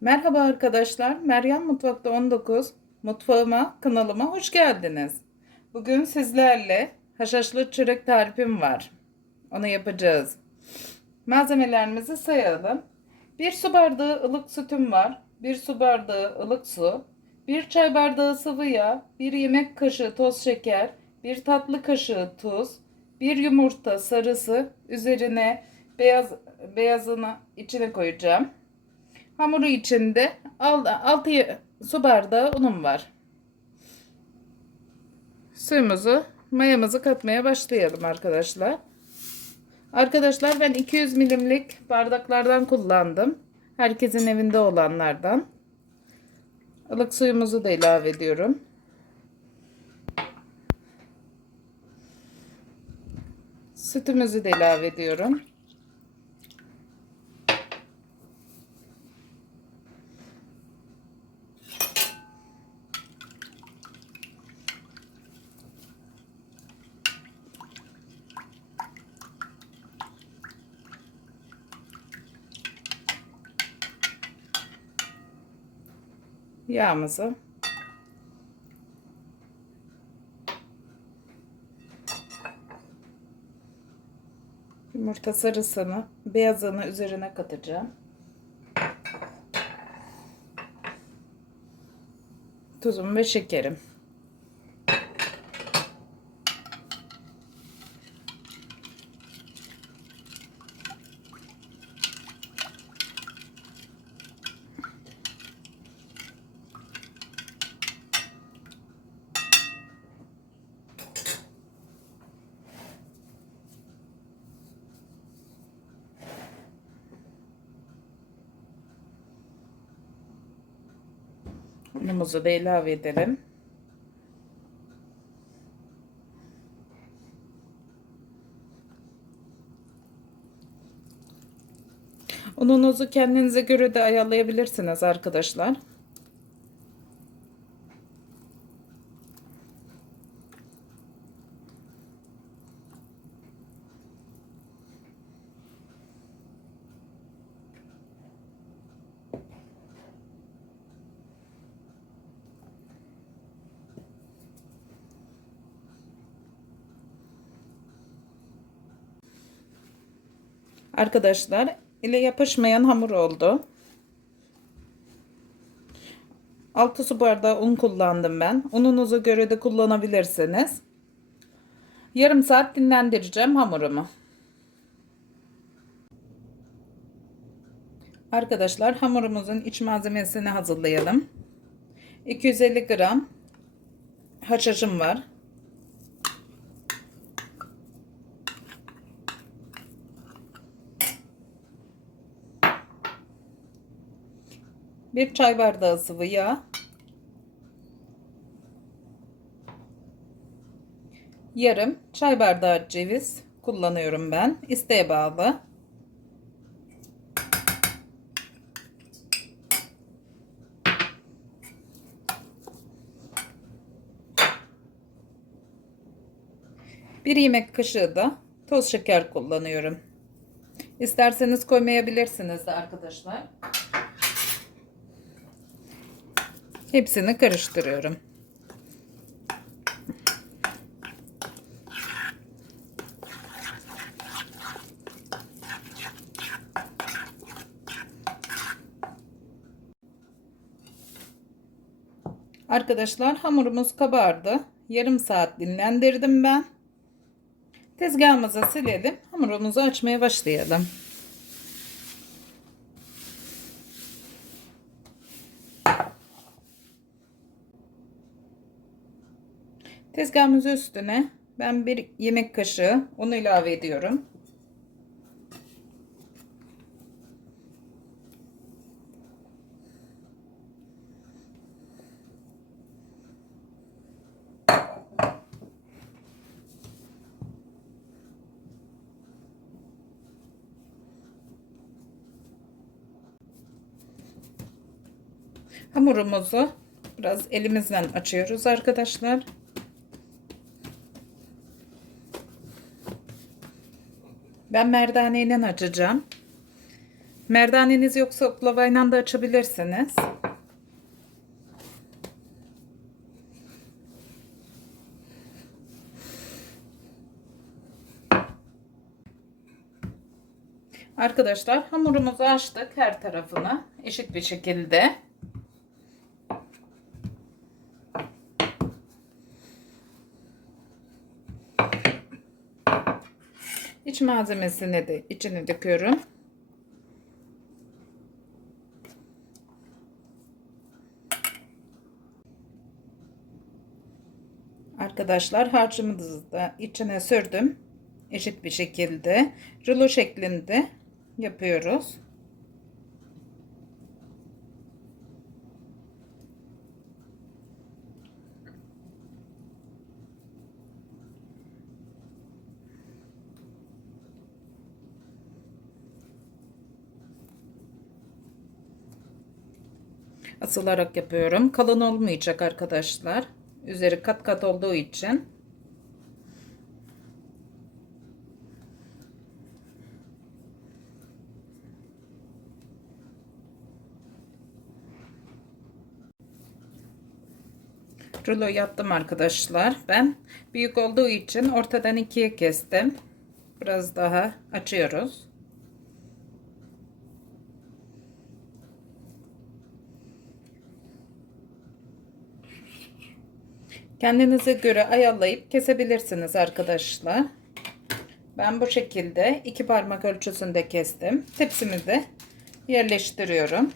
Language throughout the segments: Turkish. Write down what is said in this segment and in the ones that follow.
Merhaba arkadaşlar. Meryem Mutfakta 19 mutfağıma, kanalıma hoş geldiniz. Bugün sizlerle haşhaşlı çörek tarifim var. Onu yapacağız. Malzemelerimizi sayalım. 1 su bardağı ılık sütüm var. 1 su bardağı ılık su. 1 çay bardağı sıvı yağ. 1 yemek kaşığı toz şeker. 1 tatlı kaşığı tuz. 1 yumurta sarısı. Üzerine beyaz beyazını içine koyacağım. Hamuru içinde 6 su bardağı unum var. Suyumuzu, mayamızı katmaya başlayalım arkadaşlar. Arkadaşlar ben 200 milimlik bardaklardan kullandım. Herkesin evinde olanlardan. Ilık suyumuzu da ilave ediyorum. Sütümüzü de ilave ediyorum. Yağımızı yumurta sarısını beyazını üzerine katacağım. Tuzum ve şekerim. Unumuzu da ilave edelim. Ununuzu kendinize göre de ayarlayabilirsiniz arkadaşlar. Arkadaşlar ile yapışmayan hamur oldu. 6 su bardağı un kullandım ben. Ununuza göre de kullanabilirsiniz. Yarım saat dinlendireceğim hamurumu. Arkadaşlar hamurumuzun iç malzemesini hazırlayalım. 250 gram haşhaşım var. Bir çay bardağı sıvı yağ. Yarım çay bardağı ceviz kullanıyorum ben. İsteğe bağlı. Bir yemek kaşığı da toz şeker kullanıyorum. İsterseniz koymayabilirsiniz arkadaşlar. Hepsini karıştırıyorum. Arkadaşlar hamurumuz kabardı. Yarım saat dinlendirdim ben. Tezgahımızı silelim. Hamurumuzu açmaya başlayalım. Tezgahımızın üstüne ben bir yemek kaşığı unu ilave ediyorum. Hamurumuzu biraz elimizden açıyoruz arkadaşlar. Ben merdaneyle açacağım. Merdaneniz yoksa oklavayla da açabilirsiniz. Arkadaşlar hamurumuzu açtık her tarafına eşit bir şekilde. İç malzemesini de içine döküyorum. Arkadaşlar harcımızı da içine sürdüm. Eşit bir şekilde rulo şeklinde yapıyoruz. Asılarak yapıyorum. Kalın olmayacak arkadaşlar. Üzeri kat kat olduğu için. Rulo yaptım arkadaşlar. Ben büyük olduğu için ortadan ikiye kestim. Biraz daha açıyoruz. Kendinize göre ayarlayıp kesebilirsiniz arkadaşlar. Ben bu şekilde iki parmak ölçüsünde kestim. Tepsimi de yerleştiriyorum.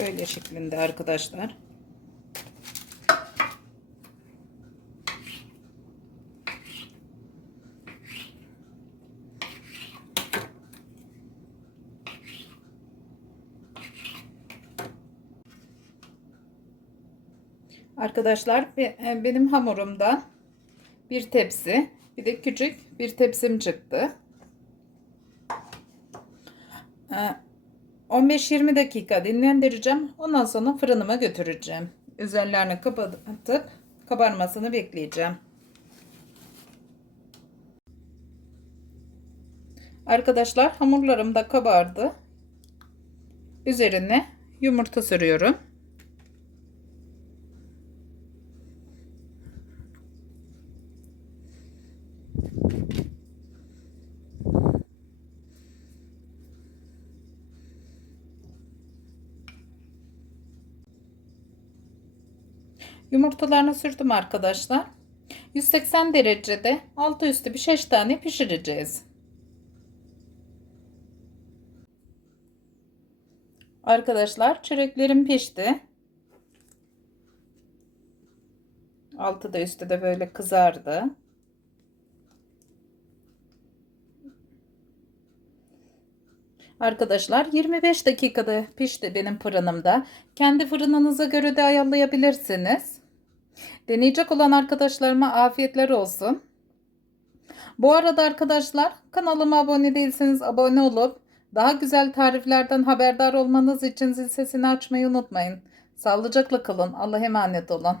Böyle şeklinde arkadaşlar. Arkadaşlar e, benim hamurumdan bir tepsi bir de küçük bir tepsim çıktı. 15-20 dakika dinlendireceğim. Ondan sonra fırınıma götüreceğim. Üzerlerini kapatıp kabarmasını bekleyeceğim. Arkadaşlar hamurlarım da kabardı. Üzerine yumurta sürüyorum. Yumurtalarını sürdüm arkadaşlar. 180 derecede altı üstü bir 5 tane pişireceğiz. Arkadaşlar çöreklerim pişti. Altı da üstü de böyle kızardı. Arkadaşlar 25 dakikada pişti benim fırınımda. Kendi fırınınıza göre de ayarlayabilirsiniz. Deneyecek olan arkadaşlarıma afiyetler olsun. Bu arada arkadaşlar kanalıma abone değilseniz abone olup daha güzel tariflerden haberdar olmanız için zil sesini açmayı unutmayın. Sağlıcakla kalın. Allah'a emanet olun.